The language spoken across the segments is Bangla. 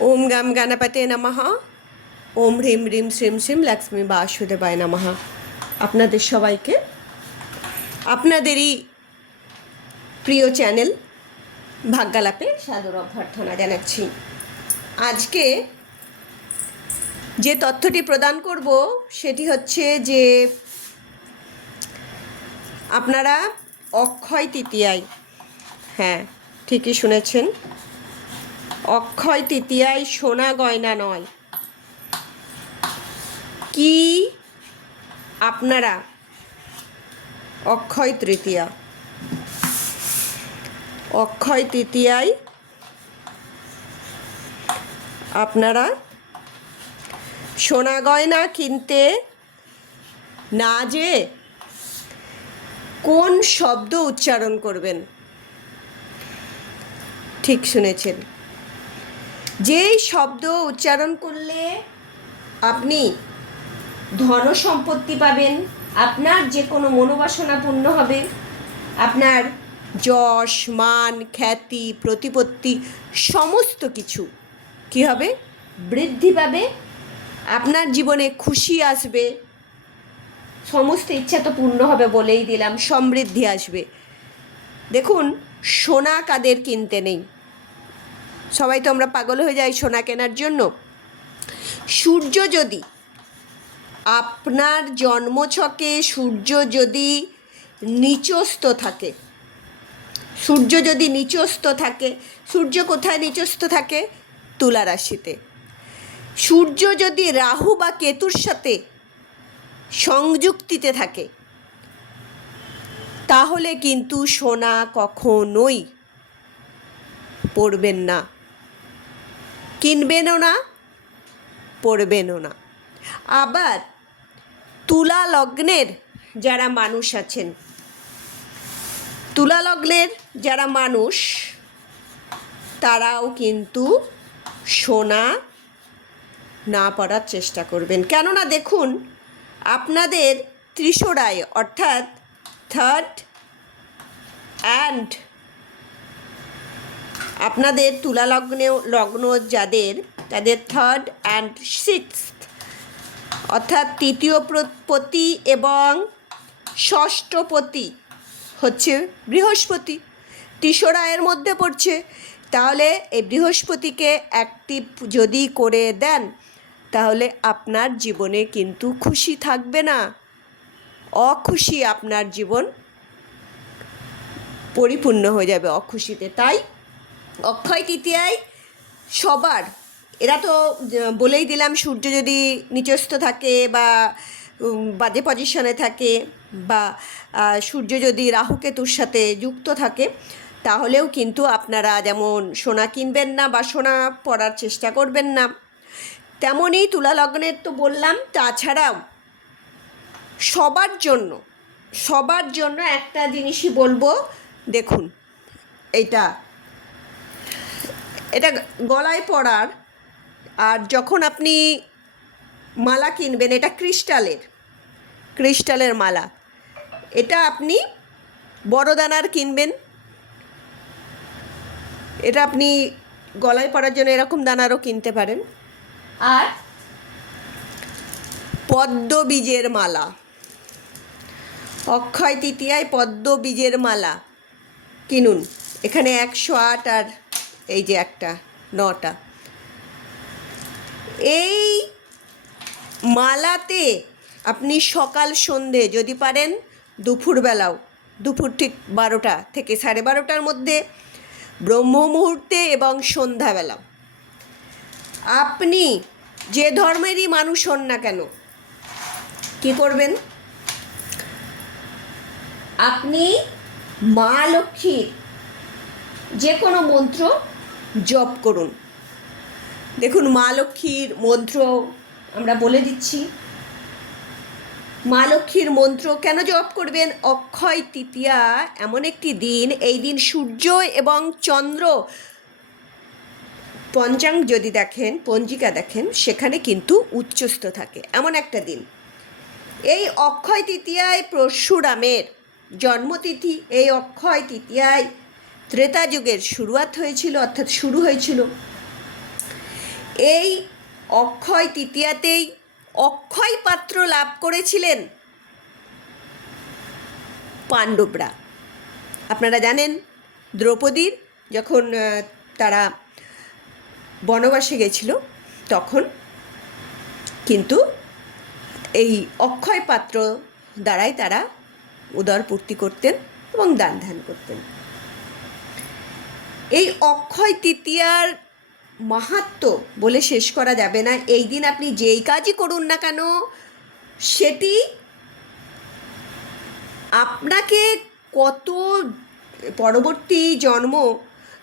ওম গাম গণপতে নমঃ ওম হ্রিম রিম শ্রীম শ্রীম লক্ষ্মী বাসুদেবায় নমঃ আপনাদের সবাইকে আপনাদেরই প্রিয় চ্যানেল ভাগ্যালাপে সাদর অভ্যর্থনা জানাচ্ছি আজকে যে তথ্যটি প্রদান করব সেটি হচ্ছে যে আপনারা অক্ষয় তৃতীয়ায় হ্যাঁ ঠিকই শুনেছেন অক্ষয় তৃতীয়ায় সোনা গয়না নয়। কি? আপনারা? অক্ষয় তৃতীয়া। অক্ষয় তৃতীয়ায় আপনারা সোনা গয়না কিনতে না যে কোন শব্দ উচ্চারণ করবেন? ঠিক শুনেছেন। যেই শব্দ উচ্চারণ করলে আপনি ধন সম্পত্তি পাবেন, আপনার যে কোনো মনোবাসনা পূর্ণ হবে। আপনার যশ, মান, খ্যাতি, প্রতিপত্তি, সমস্ত কিছু কি হবে? বৃদ্ধি পাবে, আপনার জীবনে খুশি আসবে, সমস্ত ইচ্ছা তো পূর্ণ হবে বলেই দিলাম, সমৃদ্ধি আসবে। দেখুন, সোনা কাদের কিনতে নেই। সবাই তো আমরা পাগল হয়ে যাই সোনা কেনার জন্য। সূর্য যদি আপনার জন্মছকে সূর্য যদি নিচস্থ থাকে, সূর্য যদি নিচস্থ থাকে, সূর্য কোথায় নিচস্থ থাকে? তুলা রাশিতে। সূর্য যদি রাহু বা কেতুর সাথে সংযুক্তিতে থাকে, তাহলে কিন্তু সোনা কখনোই পড়বেন না। কিনবেনও না, পড়বেনও না। আবার তুলা লগ্নের যারা মানুষ আছেন তুলা লগ্নের যারা মানুষ, তারাও কিন্তু সোনা না পড়ার চেষ্টা করবেন। কেননা দেখুন, আপনাদের ত্রিশোড়ায় অর্থাৎ থার্ড অ্যান্ড আপনাদের তুলা লগ্নে লগ্ন যাদের, তাদের থার্ড অ্যান্ড সিক্স অর্থাৎ তৃতীয় পতি এবং ষষ্ঠপতি হচ্ছে বৃহস্পতি। তিসরায়ের মধ্যে পড়ছে। তাহলে এই বৃহস্পতিকে অ্যাক্টিভ যদি করে দেন, তাহলে আপনার জীবনে কিন্তু খুশি থাকবে না। অখুশি আপনার জীবন পরিপূর্ণ হয়ে যাবে অখুশিতে। তাই অক্ষয় তৃতীয়ায়, সবার, এরা তো বলেই দিলাম সূর্য যদি নিচস্থ থাকে বা বাজে পজিশনে থাকে বা সূর্য যদি রাহুকেতুর সাথে যুক্ত থাকে, তাহলেও কিন্তু আপনারা যেমন সোনা কিনবেন না বা সোনা পরার চেষ্টা করবেন না। তেমনই তুলা লগ্নের তো বললাম, তাছাড়াও সবার জন্য সবার জন্য একটা জিনিসই বলব, দেখুন, এটা এটা গলায় পরার আর যখন আপনি মালা কিনবেন, এটা ক্রিস্টালের ক্রিস্টালের মালা। এটা আপনি বড় দানার কিনবেন। এটা আপনি গলায় পরার জন্য এরকম দানারও কিনতে পারেন। আর পদ্ম বীজের মালা। অক্ষয় তৃতীয়ায় পদ্ম বীজের মালা কিনুন। এখানে একশো আট আর এই যে একটা, নটা। এই মালাতে আপনি সকাল সন্ধে যদি পারেন দুপুরবেলাও দুপুর ঠিক বারোটা থেকে সাড়ে বারোটার মধ্যে ব্রহ্ম মুহূর্তে এবং সন্ধ্যাবেলা আপনি যে ধর্মেরই মানুষ হন না কেন, কি করবেন? আপনি মা লক্ষ্মীর যে কোনো মন্ত্র জপ করুন। দেখুন, মা লক্ষ্মীর মন্ত্র আমরা বলে দিচ্ছি। মা লক্ষ্মীর মন্ত্র কেন জপ করবেন? অক্ষয় তৃতীয়া এমন একটি দিন, এই দিন সূর্য এবং চন্দ্র পঞ্চাঙ্গ যদি দেখেন, পঞ্জিকা দেখেন, সেখানে কিন্তু উচ্চস্থ থাকে। এমন একটা দিন। এই অক্ষয় তৃতীয়ায় পরশুরামের জন্মতিথি, এই অক্ষয় তৃতীয়ায় ত্রেতা যুগের শুরুয়াত হয়েছিল, অর্থাৎ শুরু হয়েছিল। এই অক্ষয় তৃতীয়াতেই অক্ষয় পাত্র লাভ করেছিলেন পাণ্ডবরা। আপনারা জানেন, দ্রৌপদীর যখন তারা বনবাসে গেছিল, তখন কিন্তু এই অক্ষয় পাত্র দ্বারাই তারা উদর পূর্তি করতেন এবং দান ধ্যান করতেন। এই অক্ষয় তৃতীয়ার মাহাত্ম বলে শেষ করা যাবে না। এই দিন আপনি যেই কাজই করুন না কেন, সেটি আপনাকে কত পরবর্তী জন্ম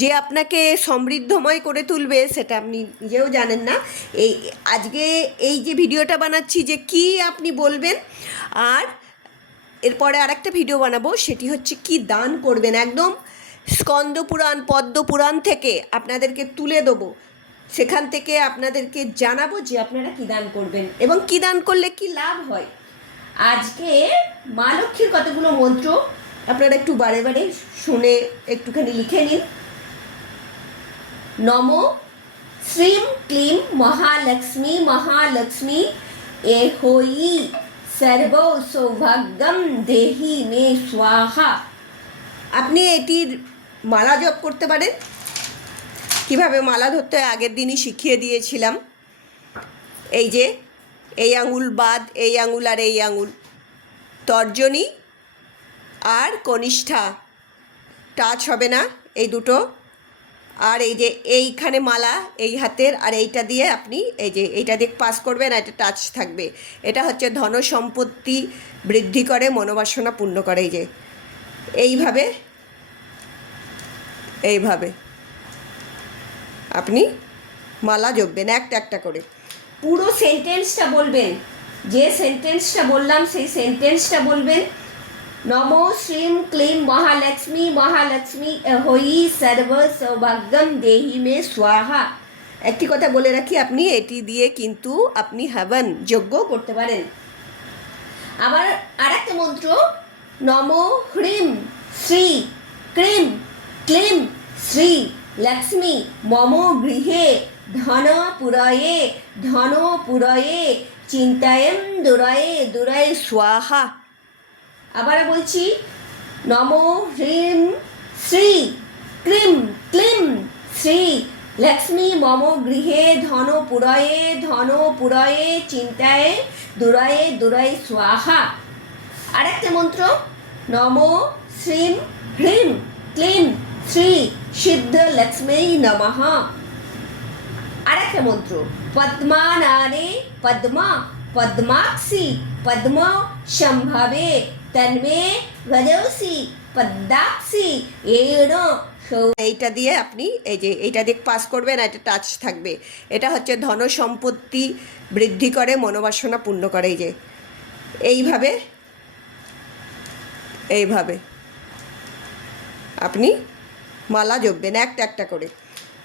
যে আপনাকে সমৃদ্ধময় করে তুলবে, সেটা আপনি নিজেও জানেন না। এই আজকে এই যে ভিডিওটা বানাচ্ছি যে কি আপনি বলবেন, আর এরপরে আরেকটা ভিডিও বানাবো, সেটি হচ্ছে কি দান করবেন। একদম স্কন্দ পুরাণ পদ্ম পুরাণ থেকে আপনাদেরকে তুলে দেবো। সেখান থেকে আপনাদেরকে জানাব যে আপনারা কি দান করবেন এবং কি দান করলে কি লাভ হয়। আজকে মা লক্ষ্মীর কতগুলো মন্ত্র আপনারা একটু বারে বারে শুনে একটুখানি লিখে নিন। নম শ্রীম ক্লিম মহালক্ষ্মী মহালক্ষ্মী এ হই সর্ব সৌভাগ্যম দেহি মে স্বাহা। আপনি এটির মালা জপ করতে পারেন? কীভাবে মালা ধরতে আগের দিনই শিখিয়ে দিয়েছিলাম। এই যে, এই আঙুল বাদ, এই আঙুল আর এই আঙুল। তর্জনী আর কনিষ্ঠা। টাচ হবে না এই দুটো। আর এই যে, এইখানে মালা, এই হাতের আর এইটা দিয়ে আপনি এই যে, এইটা দিয়ে পাস করবেন আর এটা টাচ থাকবে। এটা হচ্ছে ধন সম্পত্তি বৃদ্ধি করে, মনোবাসনা পূর্ণ করে এই যে। এইভাবে এইভাবে। আপনি মালা জপবেন, একটা একটা করে। পুরো সেন্টেন্সটা বলবেন, যে সেন্টেন্সটা বললাম সেই সেন্টেন্সটা বলবেন। নম শ্রীম ক্লিম মহালক্ষ্মী মহালক্ষ্মী, হই সর্ব সৌভাগ্যম দেহি মে স্বাহা। একটি কথা বলে রাখি, আপনি এটি দিয়ে কিন্তু আপনি হ্যাভেন যজ্ঞ করতে পারেন। আবার আরেকটা মন্ত্র নম হ্রিম শ্রী ক্রিম ক্লিম শ্রী লক্ষ্মী মম গৃহে ধন পুরয়ে ধন পুরয়ে চিন্তায়ম দুরয়ে দুরয়ে স্বাহা। আবার বলছি, নম হ্রিম শ্রী ক্লিম ক্লিম শ্রী লক্ষ্মী মম গৃহে ধন পুরয়ে ধন পুরয়ে চিন্তায় দুরয়ে দুরয়ে স্বাহা। আরেকটা মন্ত্র। নম শ্রীম হ্রিম ক্লিম শ্রী সিদ্ধ লক্ষ্মী নমঃ। আরেকটা মন্ত্র। পদ্মানানে পদ্মা, পদ্মাক্ষী, পদ্ম সম্ভবে, তন্মে ভজৌসি, পদ্মাক্ষী এন এইটা দিয়ে আপনি এই যে এইটা দিয়ে পাস করবেন, এটা টাচ থাকবে। এটা হচ্ছে ধন সম্পত্তি বৃদ্ধি করে, মনোবাসনা পূর্ণ করে, এই যে। এইভাবে এইভাবে। আপনি মালা জপবেন একটা একটা করে।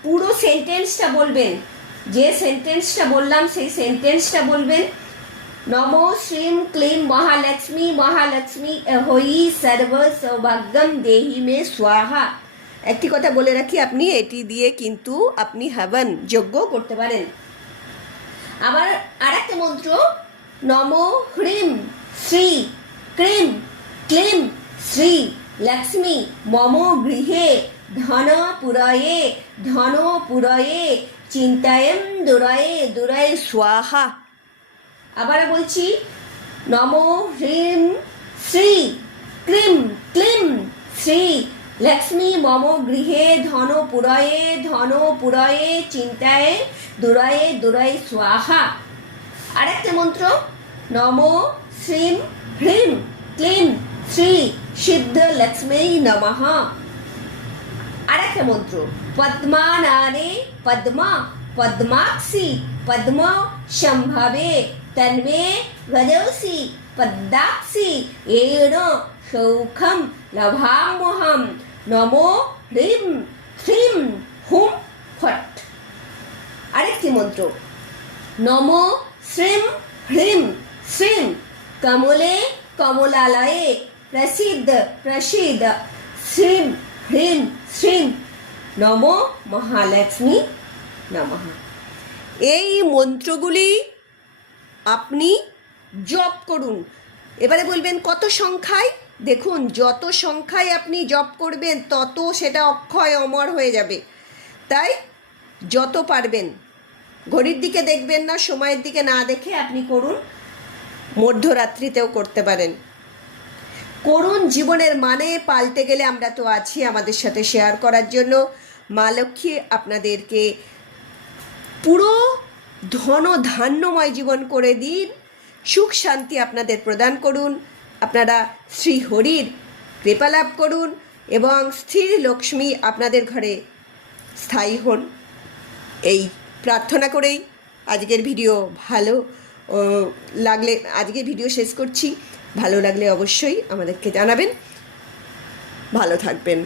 পুরো সেন্টেন্সটা বলবেন। যে সেন্টেন্সটা বললাম সেই সেন্টেন্সটা বলবেন। নম শ্রীম ক্লিম মহালক্ষ্মী মহালক্ষ্মী হই সর্ব সৌভাগ্যম দেহি মে স্বাহা। একটি কথা বলে রাখি আপনি এটি দিয়ে কিন্তু আপনি হ্যাভেন যজ্ঞ করতে পারেন। আবার আর একটা মন্ত্র নম হ্রিম শ্রী ক্রিম ক্লিম শ্রী লক্ষ্মী মম গৃহে ধন পুরয়ে ধন পুরয়ে চিন্তায়ম দুরয়ে দুরয়ে স্বাহা আবার বলছি, নম হ্রিম শ্রী, ক্রিম, ক্লিম, শ্রী, লক্ষ্মী, মম গৃহে, ধন পুরয়ে ধন পুরয়ে, চিন্তায় দুরয়ে দুরয়ে স্বাহা। আরেকটা মন্ত্র, নম শ্রীম হ্রিম ক্লিম। শ্রী সিদ্ধ লক্ষ্মী নমঃ আরেকটা মন্ত্র পদ্মানানে পদ্মা পদ্মাক্ষী পদ্ম সম্ভবে তন্মে ভজৌসি পদ্মাক্ষী এন সৌখম লভামহম নমো হ্রিম হ্রিম হুম ফট আরেকটি মন্ত্র নম শ্রীম হ্রিম শ্রীম কমলে কমলালয়ে প্রসিদ্ধ প্রসিদ্ধ শ্রীম হ্রিম শ্রীম নম মহালক্ষ্মী নমঃ এই মন্ত্রগুলি আপনি জপ করুন। এবারে বলবেন, কত সংখ্যায়? দেখুন, যত সংখ্যায় আপনি জপ করবেন, তত সেটা অক্ষয় অমর হয়ে যাবে। তাই যত পারবেন। ঘড়ির দিকে দেখবেন না, সময়ের দিকে না দেখে আপনি করুন। মধ্যরাত্রিতেও করতে পারেন। করুন জীবনের মানে পাল্টে গেলে আমরা তো আছি আমাদের সাথে শেয়ার করার জন্য। মা লক্ষ্মী, আপনাদেরকে পুরো ধন ধান্যময় জীবন করে দিন। সুখ শান্তি আপনাদের প্রদান করুন। আপনারা শ্রী হরির কৃপা লাভ করুন এবং স্থির লক্ষ্মী আপনাদের ঘরে স্থায়ী হন। এই প্রার্থনা করেই আজকের ভিডিও ভালো লাগলে আজকের ভিডিও শেষ করছি। ভালো লাগলে অবশ্যই আমাদেরকে জানাবেন। ভালো থাকবেন।